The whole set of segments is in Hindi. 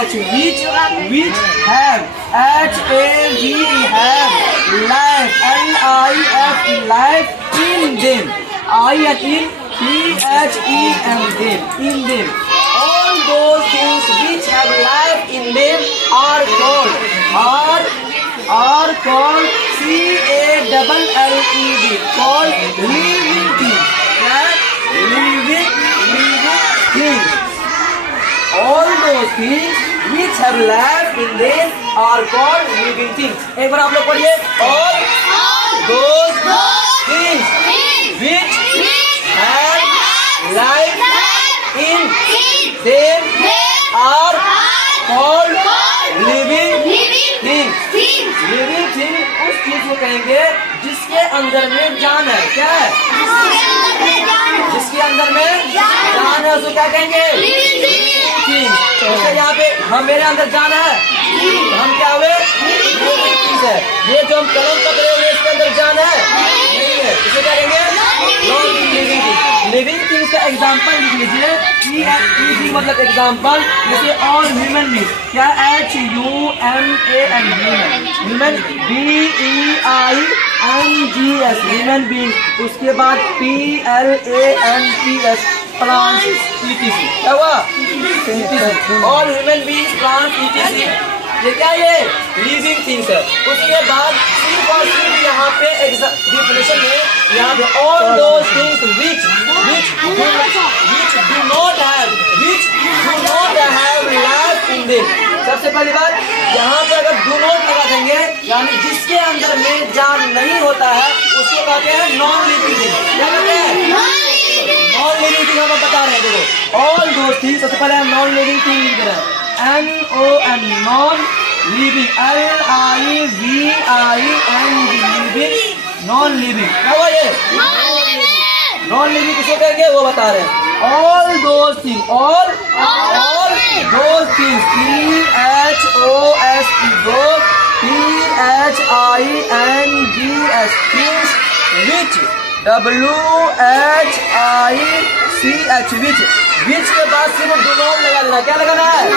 H which have HAVE have life life in them in them all those things which have life in them are called CALLED called living things living things all those things which have life in them are called living things एक बार आप लोग पढ़िए all those things which have life in them are called living things living thing उस चीज को कहेंगे जिसके अंदर में जान है क्या है जिसके अंदर में जान है उसको क्या कहेंगे जैसे यहाँ पे हम मेरे अंदर जान है हम क्या हुए है ये जो हम कलम पकड़े हुए इसके अंदर जान है नहीं है इसे क्या कहेंगे लिविंग थिंग्स का एग्जांपल लिख लीजिए EAT मतलब एग्जांपल जैसे ऑल ह्यूमन बींग्स क्या HUMAN human BEINGS human being उसके बाद PLANTS प्लांट्स ETC क्या हुआ all human beings plants ETC ये क्या ये लिविंग थिंग्स है उसके बाद सिर्फ और सिर्फ यहाँ पे डिफिनेशन में यहाँ पे all those things which do not have life in them सबसे पहली बात यहाँ पे अगर do not लगा देंगे यानी जिसके अंदर में जान नहीं होता है उसको कहते हैं नॉन लिविंग थिंग क्या कहते हैं नॉन लिविंग थिंग हम बता रहे हैं देखो ऑल दोज थिंग्स सबसे पहले हम नॉन लिविंग थिंग लिख रहे हैं NON non living LIVING living non living क्या हुआ ये नॉन लिविंग किसे कहेंगे वो बता रहे हैं all those things THINGS which which के बाद सिर्फ do not लगा देना क्या लगाना है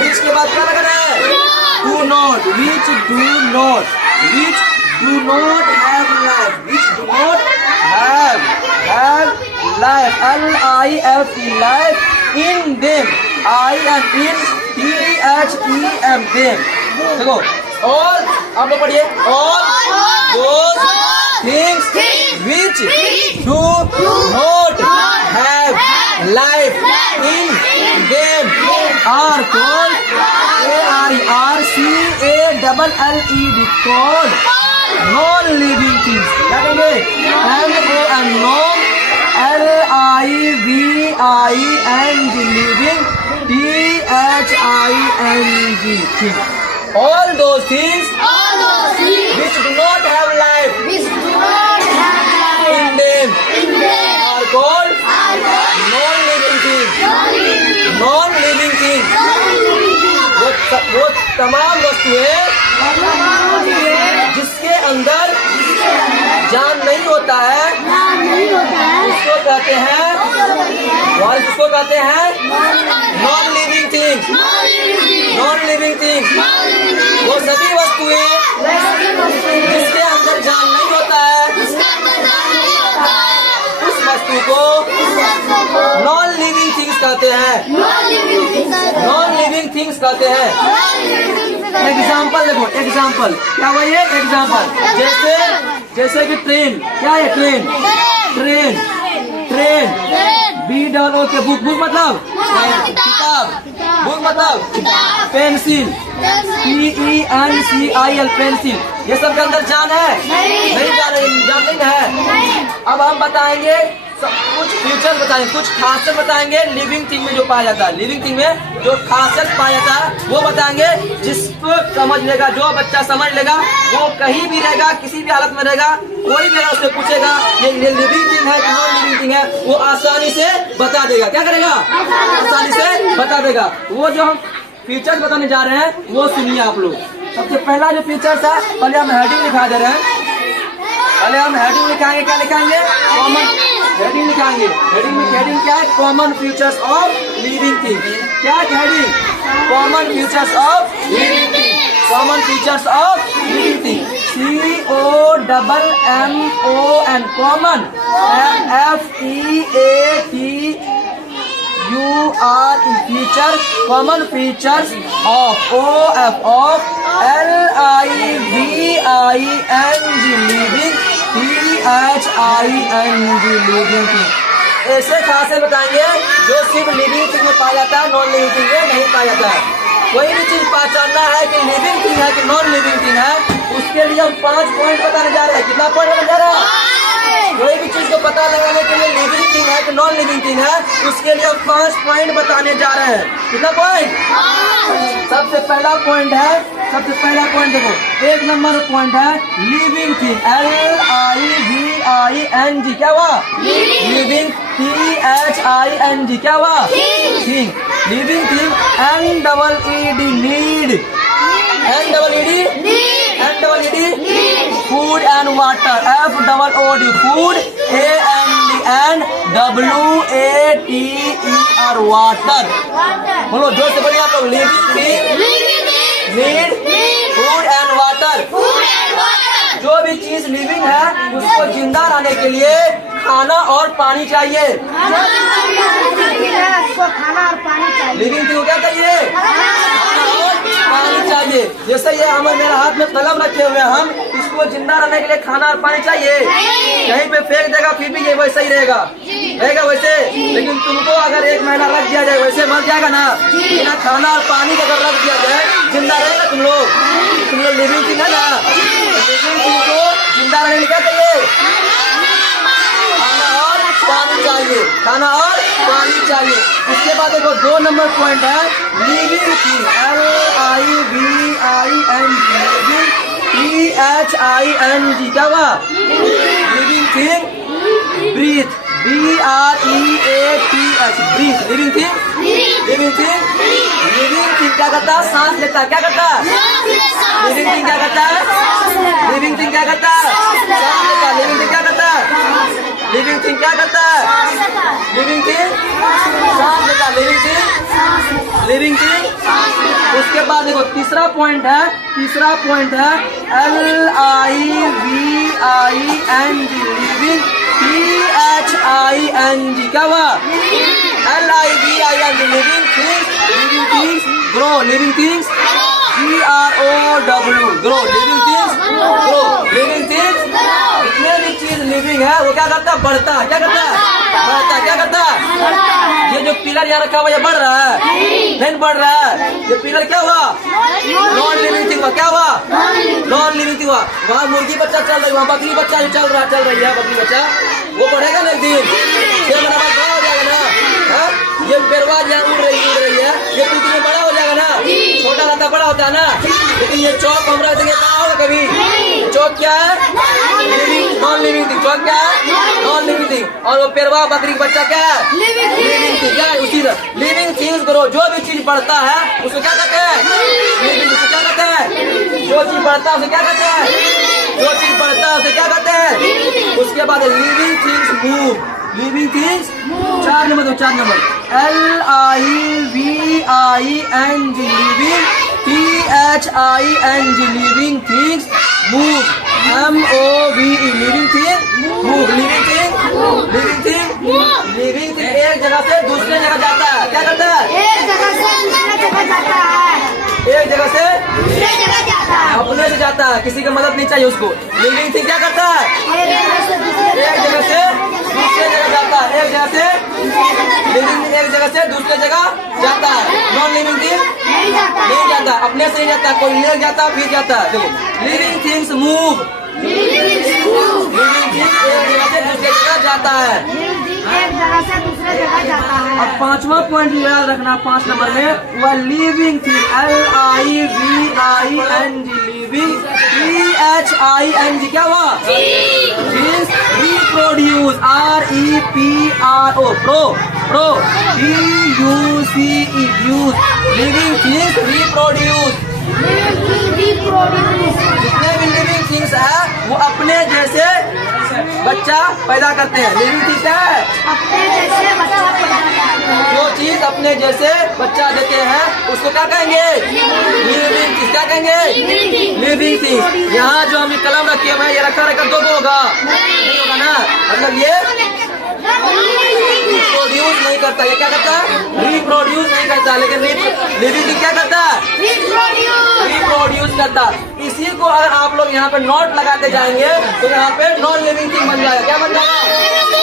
which के बाद क्या लगाना है do not which do not have life which do not have life LIFE life in them INTHEM them देखो all आप लोग पढ़िए all those things which do not have life in them are called CALLED called non-living things क्या कहेंगे NON LIVING living THING all those things which do not have life in them are called non-living things वो तमाम वस्तुएं जिसके अंदर जान नहीं होता है उसको कहते हैं नॉन लिविंग थिंग्स वो सभी वस्तुएं जिसके अंदर जान नहीं होता है उस वस्तु को नॉन लिविंग थिंग्स कहते हैं एग्जाम्पल देखो एग्जाम्पल क्या हुआ ये एग्जाम्पल जैसे कि ट्रेन क्या है ट्रेन BOO के बुक मतलब किताब बुक मतलब पेंसिल PENCIL पेंसिल ये सब के अंदर जान है नहीं जान है अब हम बताएंगे कुछ फीचर बताएंगे कुछ खासियत बताएंगे लिविंग थिंग में जो पाया जाता है लिविंग थिंग में जो खासियत पाया जाता है वो बताएंगे जिसको समझ लेगा जो बच्चा समझ लेगा वो कहीं भी रहेगा किसी भी हालत में रहेगा कोई भी उससे पूछेगा ये लिविंग थिंग है कि नॉन लिविंग थिंग है वो आसानी से बता देगा क्या करेगा आसानी से बता देगा वो जो हम फीचर्स बताने जा रहे हैं वो सुनिए आप लोग सबसे पहला जो फीचर्स है पहले हम हेडिंग लिखा दे रहे हैं पहले हम हेडिंग लिखाएंगे क्या लिखाएंगे कॉमन हेडिंग लिखाएंगे हेडिंग क्या है common features of living thing क्या heading common features of living thing, common features of living thing, COMMON, common, FEATURE, feature, common features of, of LIVING, living, THING, living thing. ऐसे खासे बताएंगे जो सिर्फ लिविंग थिंग में पाया जाता है, नॉन लिविंग थिंग में नहीं पाया जाता है। कोई भी चीज पहचानना है कि लिविंग थिंग है कि नॉन लिविंग थिंग है, उसके लिए हम 5 पॉइंट बताने जा रहे हैं। कितना पॉइंट बताने जा रहे हैं? कोई भी चीज को पता लगाने के लिए लिविंग थिंग है कि नॉन लिविंग थिंग है, उसके लिए हम 5 पॉइंट बताने जा रहे हैं। कितना पॉइंट? सबसे पहला पॉइंट है, सबसे पहला पॉइंट देखो, 1 नंबर पॉइंट है लिविंग थिंग, LIVING, क्या हुआ? लिविंग, THING, क्या हुआ? Thing, living thing, NEED, need, NEED, food and water, FOOD, food, ANDWATER, water. बोलो जोर से बोलिए आप लोग, living thing, need, food and water. जो भी चीज लिविंग है उसको जिंदा रहने के लिए खाना और पानी चाहिए। खाना और पानी चाहिए। लिविंग थिंग को क्या चाहिए? खाना और पानी चाहिए। जैसे ये हमें, मेरे हाथ में कलम रखे हुए हैं, हम इसको जिंदा रहने के लिए खाना और पानी चाहिए। कहीं पे फेंक देगा फिर भी ये वैसे ही रहेगा वैसे। लेकिन तुमको अगर 1 महीना रख दिया जाए वैसे मर जाएगा ना। बिना खाना और पानी का अगर रख दिया जाए जिंदा रहेगा तुम लोग लिविंग थिंग है ना। लिविंग थिंग को जिंदा रहने के लिए क्या चाहिए? खाना और पानी चाहिए, खाना और पानी चाहिए। उसके बाद देखो 2 नंबर पॉइंट है लिविंग थिंग, LIVING, THING, क्या हुआ? Living thing, breath, BREATH, breath, living thing, living thing, living thing क्या करता है? सांस लेता है। क्या करता है? लिविंग थिंग क्या करता है? लिविंग थिंग क्या करता है? सांस लेता है। लिविंग थिंग क्या करता है? लिविंग थिंग क्या करता है? लिविंग थिंग सांस लेता है। Living thing, living thing. उसके बाद देखो तीसरा पॉइंट है LIVING, लिविंग, THING, क्या हुआ? LIVING, living things, grow, living things, GROW, grow, living things, grow, living things. जितने भी चीज लिविंग है वो क्या करता है? बढ़ता है। क्या करता है? बढ़ता है। क्या करता है? ये जो पिलर यहाँ रखा हुआ ये बढ़ रहा है? नहीं बढ़ रहा है। ये पिलर क्या हुआ? नॉन लिविंग थिंग हुआ। क्या हुआ? नॉन लिविंग थिंग हुआ। वहाँ मुर्गी बच्चा चल रही है, वहाँ बकरी बच्चा जो चल रही है बकरी बच्चा, वो बढ़ेगा ना एक दिन, 6 महीना बाद बड़ा हो जाएगा ना। ये पेड़वा यहाँ उड़ रही है, ये कुछ दिन बड़ा हो जाएगा ना। छोटा रहता बड़ा होता है ना। लेकिन ये चौक हम रख देंगे कहाँ होगा कभी? चौक क्या है? Non living thing. चौक क्या है? Non living thing. और वो पेड़वा बकरी बच्चा क्या है? Living thing. क्या है? उसी तरह लिविंग थिंग्स ग्रो। जो भी चीज बढ़ता है उसको क्या कहते हैं? लिविंग। उसको क्या कहते हैं? जो चीज बढ़ता है उसे क्या कहते हैं? जो चीज बढ़ता है उसे क्या कहते हैं? उसके बाद living things move, living things. 4 number दो, 4 number LIVING, living, THING, living things move, MOVE, living thing move, living thing, living thing, living thing एक जगह से दूसरे जगह जाता है। क्या करता है? एक जगह से दूसरे जगह जाता है। एक जगह से दूसरे जगह जाता है। अपने से जाता है, किसी की मदद नहीं चाहिए उसको। लिविंग थिंग क्या करता है? एक जगह से दूसरे जगह जाता है। एक जगह से लिविंग एक जगह से दूसरे जगह जाता है। नॉन लिविंग थिंग नहीं जाता। नहीं जाता, अपने से ही जाता है। कोई ले जाता फिर जाता है। देखो living things move, living thing एक जगह से दूसरे जगह जाता है। एक जगह से दूसरे जगह जाता है। अब 5वां पॉइंट याद रखना 5 नंबर में, वह living thing, LIVING, living, THING, क्या हुआ? Reproduce, REPRO, pro, DUCE, duce, living things reproduce. जितने भी लिविंग थिंग्स है वो अपने जैसे बच्चा पैदा करते हैं। लिविंग थिंग्स है अपने जैसे बच्चा पैदा करते हैं। जो चीज अपने में जैसे बच्चा देते हैं उसको क्या कहेंगे? Living things. क्या कहेंगे? Living things. यहाँ जो हम कलम रखे हुए हैं ये रखा दो होगा, नहीं होगा ना, मतलब ये रिप्रोड्यूस नहीं करता। ये क्या करता है? रिप्रोड्यूस नहीं करता। लेकिन लिविंग थिंग क्या करता है? रिप्रोड्यूस करता। इसी को अगर आप लोग यहाँ पे नोट लगाते जाएंगे तो यहाँ पे नॉन लिविंग थिंग बन जाएगा। क्या बन जाएगा? जैसे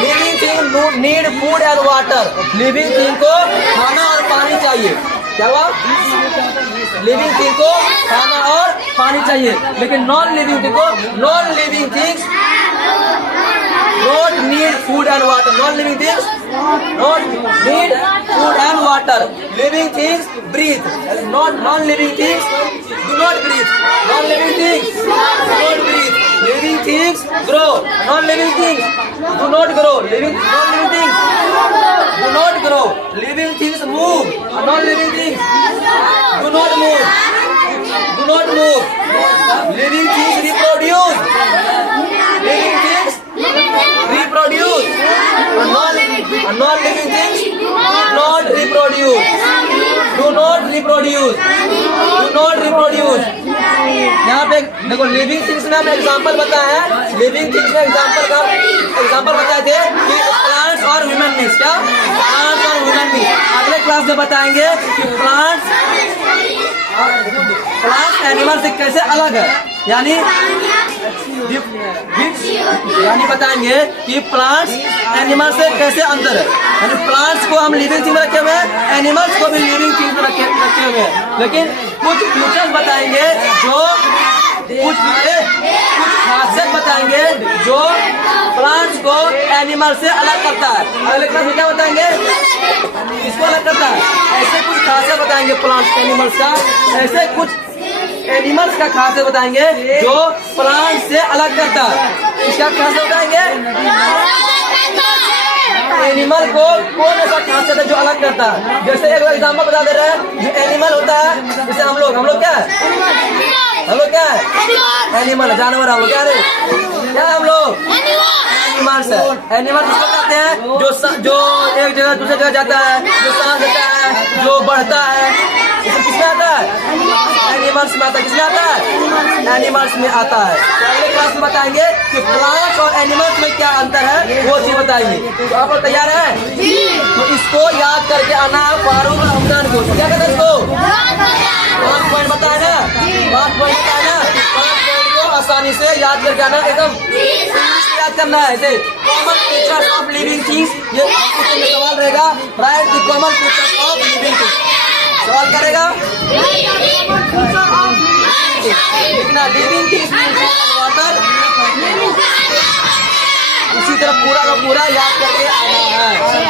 living thing need food and water. Living thing को खाना और पानी चाहिए। क्या हुआ? लिविंग थिंग को खाना और पानी चाहिए, लेकिन नॉन लिविंग थिंग को non living things don't need food and water. Non-living things don't need food and water. Living things breathe. Non-living things do not breathe. Non-living things do not breathe. Living things grow. Non-living things do not grow. Non-living things do not grow. Living things move. Non-living things do not move. Do not move. Living things reproduce. Living things reproduce. Non-living things do not reproduce. Do not reproduce. Do not reproduce. यहाँ पे देखो लिविंग थिंग्स में हमें एग्जांपल बताया है। लिविंग थिंग्स में एग्जांपल बताए थे कि प्लांट्स और ह्यूमन बींग्स। क्या? प्लांट्स और ह्यूमन बींग्स। अगले क्लास में बताएंगे कि प्लांट्स एनिमल से कैसे अलग है, यानी बताएंगे कि प्लांट्स एनिमल से कैसे अंतर है। यानी प्लांट्स को हम लिविंग थिंग में रखे हुए हैं, एनिमल्स को भी लिविंग थिंग में रखे हुए हैं। लेकिन कुछ फीचर्स बताएंगे जो कुछ खासियत बताएंगे जो प्लांट्स को एनिमल से अलग करता है। अगले क्लास में क्या बताएंगे? इसको अलग करता है। ऐसे कुछ खासियत बताएंगे प्लांट्स एनिमल्स का, ऐसे कुछ एनिमल्स का खासियत बताएंगे जो प्लांट से अलग करता है। इसका खासियत बताएंगे एनिमल को कौन ऐसा खासियत है जो अलग करता है। जैसे एक एग्जांपल बता दे रहे हैं, जो एनिमल होता है जैसे हम लोग क्या है? हम लोग क्या है? एनिमल, जानवर। हम लोग क्या है? क्या हम लोग? एनिमल्स है। एनिमल किसको कहते हैं? जो एक जगह दूसरी जगह जाता है, जो सांस लेता है, जो बढ़ता है, किसमें आता है? एनिमल्स में आता है। किसमें आता है? एनिमल्स में आता है। तो अगले क्लास में बताएंगे कि प्लांट्स और एनिमल्स में क्या अंतर है, वो चीज बताएंगे। तो आप लोग तैयार हैं? तो इसको याद करके आना फारूक रमजान को। क्या कहते हैं इसको? 5 पॉइंट बताया ना, 5 पॉइंट बताया ना। 5 पॉइंट को आसानी से याद करके आना, एकदम याद करना है। ऐसे common features of living things, ये सवाल रहेगा। Right the common features of living things सवाल करेगा। लिखना लिविंग थिंग्स वाटर, उसी तरह पूरा का पूरा याद करके आना है।